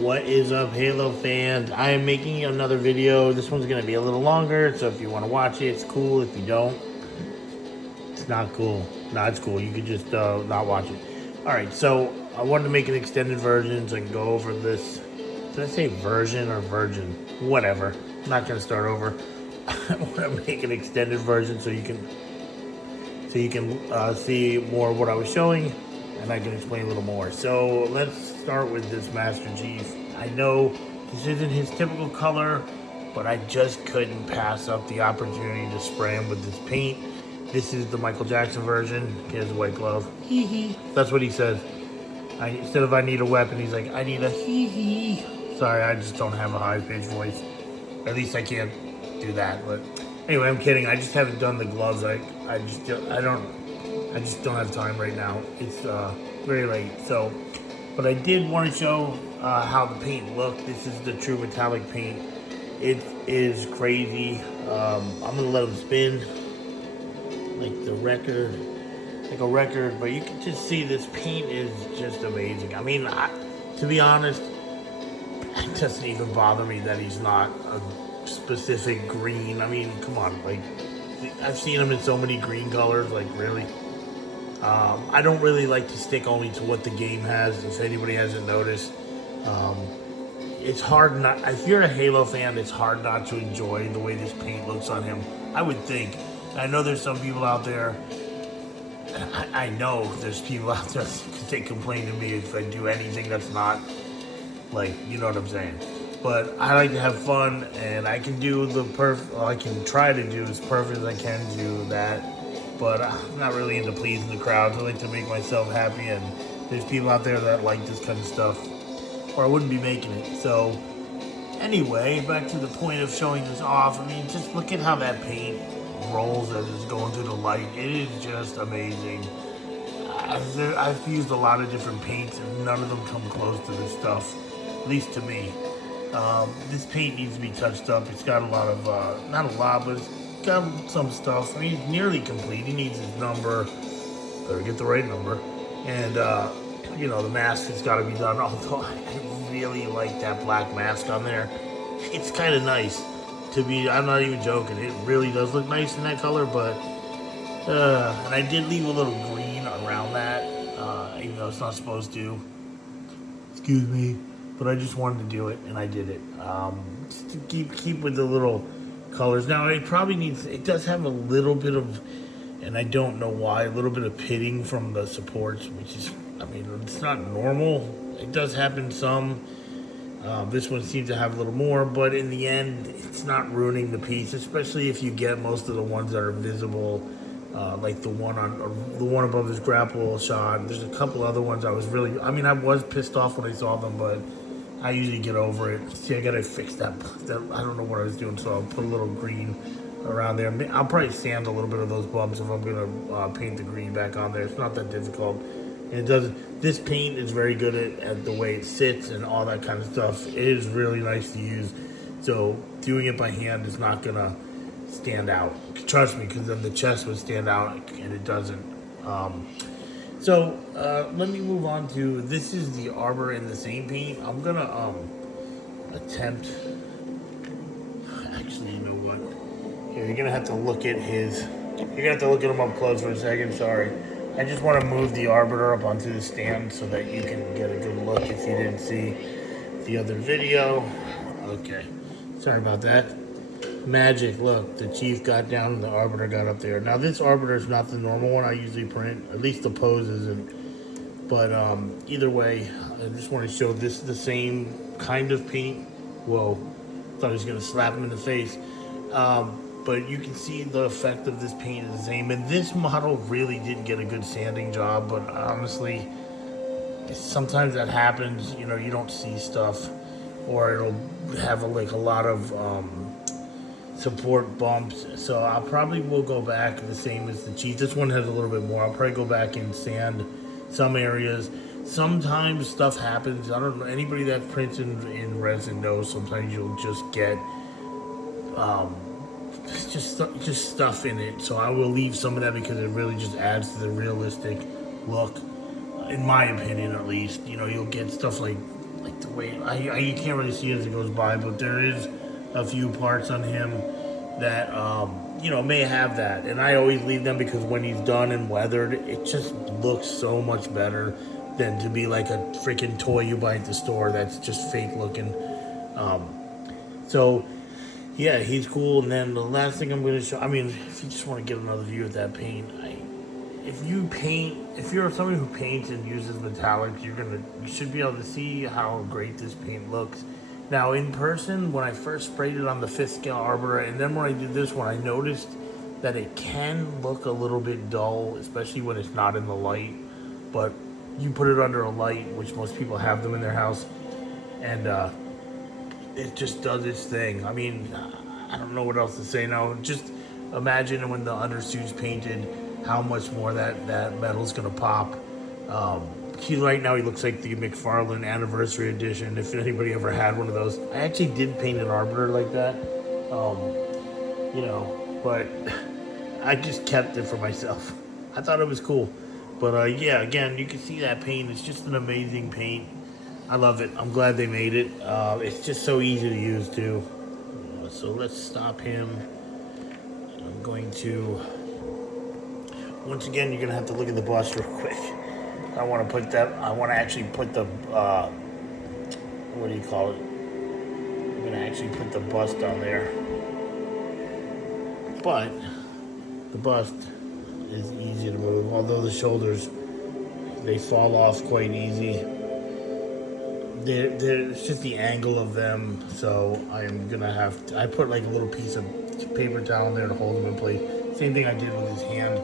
What is up, Halo fans? I am making another video. This one's going to be a little longer, so if you want to watch it, it's cool. If you don't, it's not cool. No, it's cool. You could just not watch it. Alright, so I wanted to make an extended version so I can go over this. Did I say version or virgin? Whatever. I'm not going to start over. I want to make an extended version so you can see more of what I was showing, and I can explain a little more. So let's start with this Master Chief. I know this isn't his typical color, but I just couldn't pass up the opportunity to spray him with this paint. This is the Michael Jackson version. He has a white glove. Hee hee. That's what he says. Instead of I need a weapon, he's like, I need a hee hee. Sorry, I just don't have a high-pitched voice. At least I can't do that, but anyway, I'm kidding. I just haven't done the gloves. I just don't have time right now. It's very late. So, but I did want to show how the paint looked. This is the true metallic paint. It is crazy. I'm gonna let them spin like a record. But you can just see this paint is just amazing. I mean, to be honest, it doesn't even bother me that he's not a specific green. I mean, come on, like, I've seen him in so many green colors, like, really. I don't really like to stick only to what the game has, if anybody hasn't noticed. It's hard not, if you're a Halo fan, it's hard not to enjoy the way this paint looks on him, I would think. I know there's some people out there, I know there's people out there because they complain to me if I do anything that's not, like, you know what I'm saying. But I like to have fun, and I can do I can try to do as perfect as I can do that. But I'm not really into pleasing the crowds. I like to make myself happy, and there's people out there that like this kind of stuff, or I wouldn't be making it. So anyway, back to the point of showing this off. I mean, just look at how that paint rolls as it's going through the light. It is just amazing. I've used a lot of different paints, and none of them come close to this stuff, at least to me. This paint needs to be touched up. It's got a lot of, not a lot, but it's got some stuff. I mean, he's nearly complete. He needs his number. Better get the right number. And, you know, the mask has got to be done. Although I really like that black mask on there. It's kind of nice to be, I'm not even joking. It really does look nice in that color, but, and I did leave a little green around that, even though it's not supposed to. Excuse me. But I just wanted to do it, and I did it. Just to keep with the little colors. Now, it does have a little bit of, and I don't know why, a little bit of pitting from the supports, which is, I mean, it's not normal. It does happen some. This one seems to have a little more, but in the end, it's not ruining the piece, especially if you get most of the ones that are visible, like the one above this grapple shot. There's a couple other ones I was pissed off when I saw them, but I usually get over it. See, I gotta fix that. I don't know what I was doing, so I'll put a little green around there. I'll probably sand a little bit of those bumps if I'm gonna paint the green back on there. It's not that difficult. And it doesn't. This paint is very good at the way it sits and all that kind of stuff. It is really nice to use. So doing it by hand is not gonna stand out. Trust me, because then the chest would stand out, and it doesn't. So let me move on to, this is the Arbor in the same paint. I'm gonna attempt, actually, you know what? Here, you're gonna have to look at him up close for a second, sorry. I just want to move the Arbiter up onto the stand so that you can get a good look if you didn't see the other video. Okay, sorry about that. Magic, look, the Chief got down and the Arbiter got up there. Now this Arbiter is not the normal one I usually print, at least the pose isn't. But either way, I just want to show this is the same kind of paint. Whoa, thought I was going to slap him in the face. But you can see the effect of this paint is the same. And this model really didn't get a good sanding job, but honestly, sometimes that happens. You know, you don't see stuff, or it'll have a lot of support bumps. So I probably will go back the same as the Chief. This one has a little bit more. I'll probably go back and sand some areas. Sometimes stuff happens. I don't know, anybody that prints in resin knows sometimes you'll just get just stuff in it. So I will leave some of that because it really just adds to the realistic look, in my opinion at least. You know, you'll get stuff like the wait, you can't really see as it goes by, but there is a few parts on him that, you know, may have that. And I always leave them because when he's done and weathered, it just looks so much better than to be like a freaking toy you buy at the store that's just fake looking. So, yeah, he's cool. And then the last thing I'm going to show, I mean, if you just want to get another view of that paint, if you're somebody who paints and uses metallics, you should be able to see how great this paint looks. Now, in person, when I first sprayed it on the 5th scale Arbiter, and then when I did this one, I noticed that it can look a little bit dull, especially when it's not in the light. But you put it under a light, which most people have them in their house, and it just does its thing. I mean, I don't know what else to say now. Just imagine when the undersuit's painted, how much more that metal's gonna pop. Right now he looks like the McFarlane Anniversary Edition, if anybody ever had one of those. I actually did paint an Arbiter like that, you know, but I just kept it for myself. I thought it was cool. But yeah, again, you can see that paint. It's just an amazing paint. I love it. I'm glad they made it. It's just so easy to use too. So let's stop him. I'm going to, once again, you're gonna have to look at the bus real quick. I want to actually put the, what do you call it? I'm going to actually put the bust on there. But the bust is easy to move, although the shoulders, they fall off quite easy. It's just the angle of them, so I'm going to have to, I put like a little piece of paper towel in there to hold them in place. Same thing I did with his hand.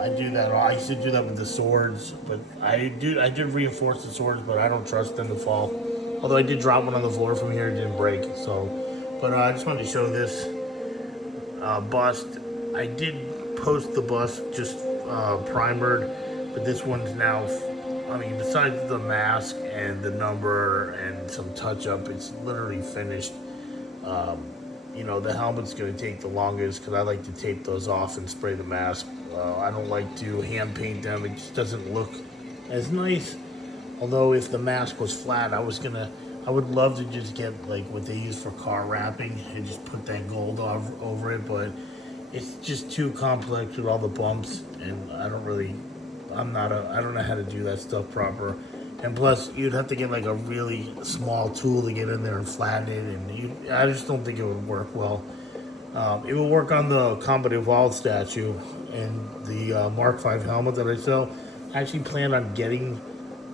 I do that. I used to do that with the swords, but I did reinforce the swords, but I don't trust them to fall. Although I did drop one on the floor from here, it didn't break. So, but I just wanted to show this bust. I did post the bust just primered, but this one's now. I mean, besides the mask and the number and some touch up, it's literally finished. You know, the helmet's going to take the longest because I like to tape those off and spray the mask. I don't like to hand paint them. It just doesn't look as nice. Although if the mask was flat, I would love to just get like what they use for car wrapping and just put that gold over it. But it's just too complex with all the bumps, and I don't know how to do that stuff proper. And plus, you'd have to get like a really small tool to get in there and flatten it, and I just don't think it would work well. It will work on the Combat Evolved statue and the Mark V helmet that I sell. I actually plan on getting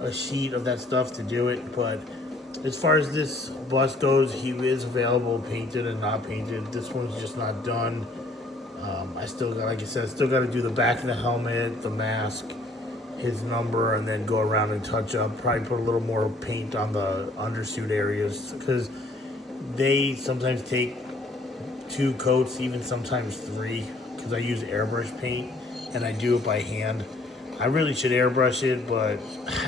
a sheet of that stuff to do it, but as far as this bust goes, he is available painted and not painted. This one's just not done. I still got, like I said, to do the back of the helmet, the mask, his number, and then go around and touch up. Probably put a little more paint on the undersuit areas because they sometimes take 2 coats, even sometimes 3, because I use airbrush paint and I do it by hand. I really should airbrush it, but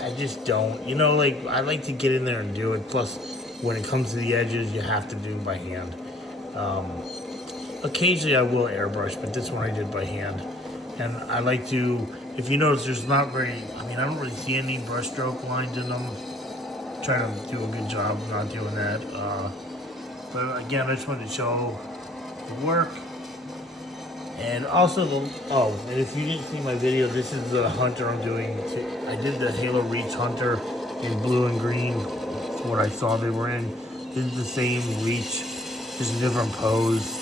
I just don't. You know, like, I like to get in there and do it. Plus, when it comes to the edges, you have to do it by hand. Occasionally I will airbrush, but this one I did by hand. And I like to, if you notice, there's not very, I mean, I don't really see any brush stroke lines in them. Try to do a good job not doing that. But again, I just wanted to show the work. And also, and if you didn't see my video, this is the hunter I'm doing. I did the Halo Reach hunter in blue and green. That's what I saw they were in. This is the same Reach, just a different pose.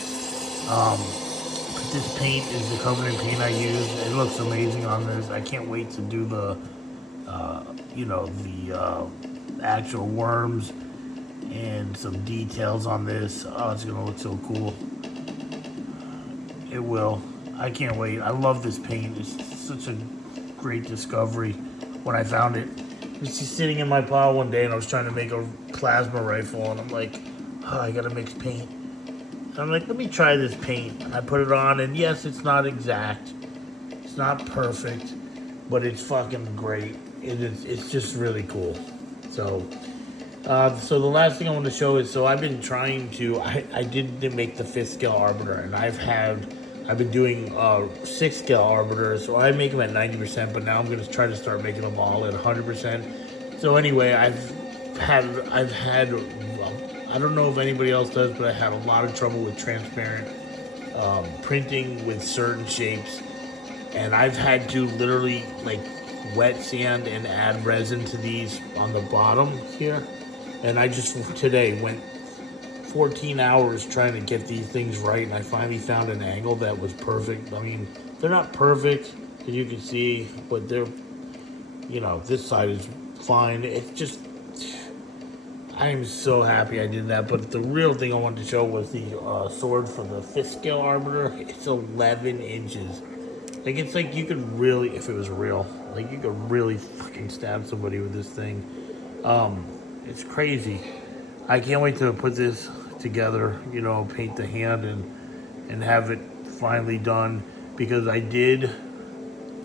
But this paint is the Covenant paint I use. It looks amazing on this. I can't wait to do the, the actual worms and some details on this. Oh, it's gonna look so cool. It will. I can't wait. I love this paint. It's such a great discovery when I found it. It was just sitting in my pile one day and I was trying to make a plasma rifle and I'm like, oh, I gotta mix paint. And I'm like, let me try this paint. And I put it on and yes, it's not exact. It's not perfect, but it's fucking great. It's just really cool. So the last thing I want to show is, so I've been trying to, I did make the 5th scale Arbiter, and I've been doing 6th scale Arbiters, so I make them at 90%, but now I'm going to try to start making them all at 100%. So anyway, I've I've had, I don't know if anybody else does, but I had a lot of trouble with transparent printing with certain shapes, and I've had to literally like wet sand and add resin to these on the bottom here. And I just today went 14 hours trying to get these things right, and I finally found an angle that was perfect. I mean, they're not perfect, as you can see, but they're, you know, this side is fine. It's just, I am so happy I did that. But the real thing I wanted to show was the sword for the 5th scale arbiter. It's 11 inches. Like, it's like you could really, if it was real, like you could really fucking stab somebody with this thing. It's crazy. I can't wait to put this together, you know, paint the hand and have it finally done, because I did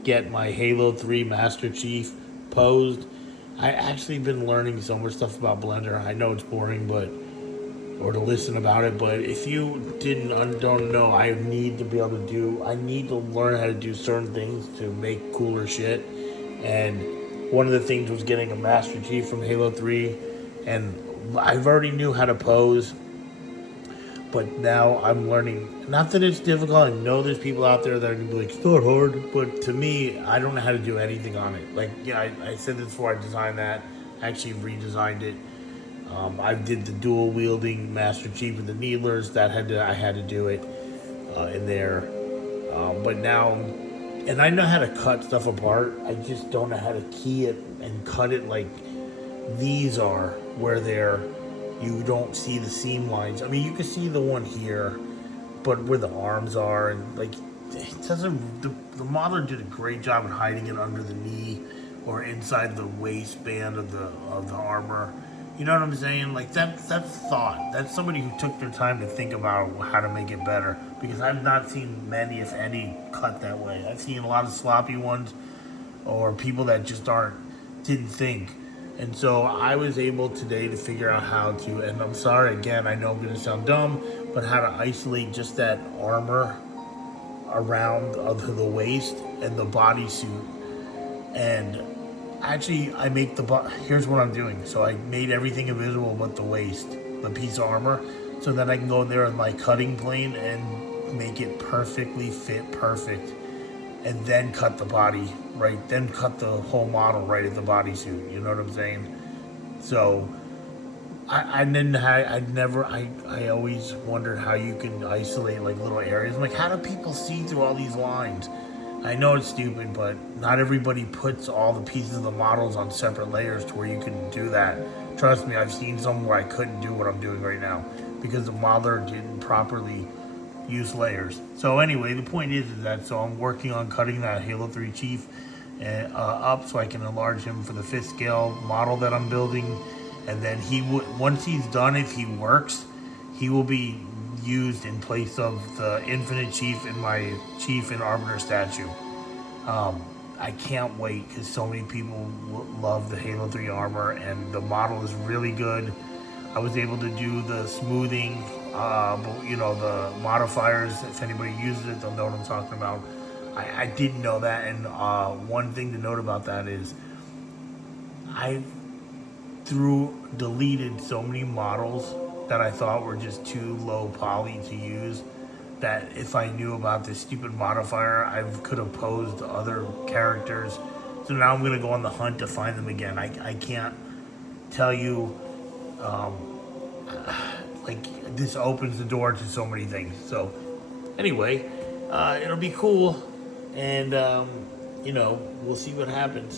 get my Halo 3 Master Chief posed. I actually been learning so much stuff about Blender. I know it's boring, or to listen about it, but if you don't know, I need to be able to I need to learn how to do certain things to make cooler shit. And one of the things was getting a Master Chief from Halo 3, and I've already knew how to pose, but now I'm learning. Not that it's difficult. I know there's people out there that are gonna be like, it's not hard, but to me, I don't know how to do anything on it. Like, yeah, I said this before. I designed that. I actually redesigned it. I did the dual wielding Master Chief with the needlers. I had to do it in there. But now, and I know how to cut stuff apart. I just don't know how to key it and cut it like these are, where you don't see the seam lines. I mean, you can see the one here, but where the arms are, and like, it doesn't. The modeler did a great job in hiding it under the knee or inside the waistband of the armor. You know what I'm saying? Like, that's thought. That's somebody who took their time to think about how to make it better. Because I've not seen many, if any, cut that way. I've seen a lot of sloppy ones, or people that just didn't think. And so I was able today to figure out how to, and I'm sorry again, I know I'm gonna sound dumb, but how to isolate just that armor around the waist and the bodysuit. And actually, here's what I'm doing. So I made everything invisible but the waist, the piece of armor, so that I can go in there with my cutting plane and make it perfectly perfect. And then cut the body, right? Then cut the whole model right at the bodysuit. You know what I'm saying? So, I always wondered how you can isolate like little areas. I'm like, how do people see through all these lines? I know it's stupid, but not everybody puts all the pieces of the models on separate layers to where you can do that. Trust me, I've seen some where I couldn't do what I'm doing right now because the modeler didn't properly use layers. So anyway, the point is that so I'm working on cutting that Halo 3 Chief up so I can enlarge him for the 5th scale model that I'm building, and then once he's done, if he works, he will be used in place of the Infinite Chief in my Chief and Arbiter statue. I can't wait because so many people love the Halo 3 armor, and the model is really good. I was able to do the smoothing, you know, the modifiers. If anybody uses it, they'll know what I'm talking about. I didn't know that, and one thing to note about that is I deleted so many models that I thought were just too low poly to use, that if I knew about this stupid modifier, I could have posed other characters. So now I'm going to go on the hunt to find them again. I can't tell you, like, this opens the door to so many things. So anyway, it'll be cool, and you know, we'll see what happens.